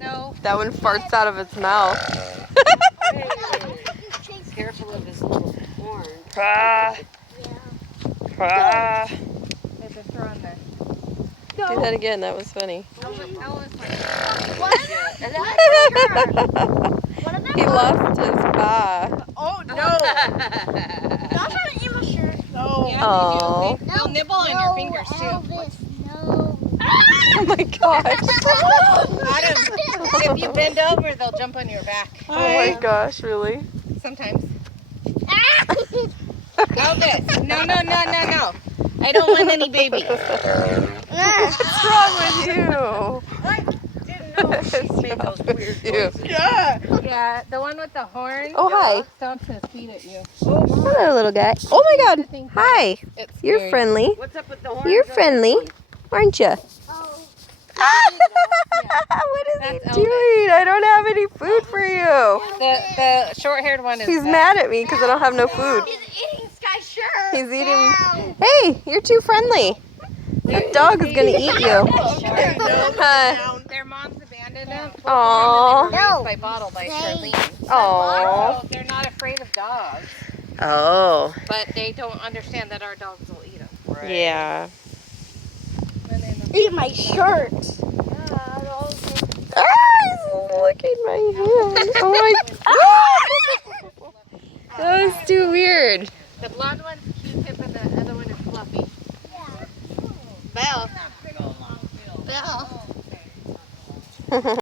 No. That one farts out of its mouth. Careful of his little horn. Ah. Ah. There's a throw in there. Do that again. That was funny. He lost his bar. Oh no! Don't try to eat my shirt. No. Yeah, Oh. they'll nibble on your fingers too. Elvis, no. Oh my gosh. Adam, if you bend over, they'll jump on your back. Oh my gosh, really? Sometimes. Elvis, no. I don't want any babies. What's wrong with you? She made those weird noises. Yeah, the one with the horn. Oh, hi. Stomps his feet at you. Hello, little guy. Oh my god. Hi. It's You're scary. friendly. What's up with the horn? You're friendly, aren't you? Oh. What is That's he Elvis. doing? I don't have any food for you. The short-haired one is. He's mad at me because I don't have no food. He's eating Sky's shirt. He's eating. Hey, you're too friendly. That dog is gonna eat you. Huh. Their moms abandoned them. Aw. They were raised by bottle by Charlene. Aw. So they're not afraid of dogs, Oh. but they don't understand that our dogs will eat them. Yeah. Eat my shirt. Ah, he's licking my hand. Oh my.